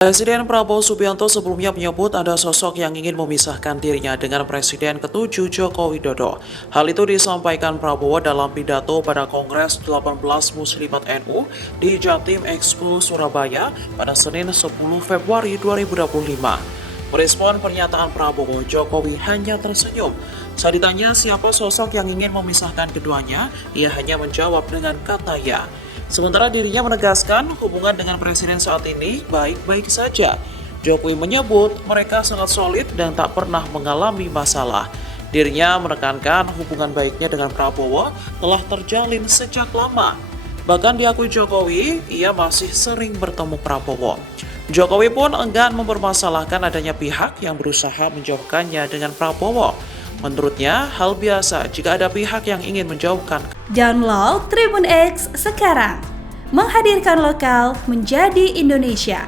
Presiden Prabowo Subianto sebelumnya menyebut ada sosok yang ingin memisahkan dirinya dengan Presiden ke-7 Joko Widodo. Hal itu disampaikan Prabowo dalam pidato pada Kongres 18 Muslimat NU di Jatim Expo Surabaya pada Senin 10 Februari 2025. Merespon pernyataan Prabowo, Jokowi hanya tersenyum. Saat ditanya siapa sosok yang ingin memisahkan keduanya, ia hanya menjawab dengan kata ya. Sementara dirinya menegaskan hubungan dengan presiden saat ini baik-baik saja. Jokowi menyebut mereka sangat solid dan tak pernah mengalami masalah. Dirinya menekankan hubungan baiknya dengan Prabowo telah terjalin sejak lama. Bahkan diakui Jokowi, ia masih sering bertemu Prabowo. Jokowi pun enggan mempermasalahkan adanya pihak yang berusaha menjauhkannya dengan Prabowo. Menurutnya, hal biasa jika ada pihak yang ingin menjauhkan. Download Tribun X sekarang, menghadirkan lokal menjadi Indonesia.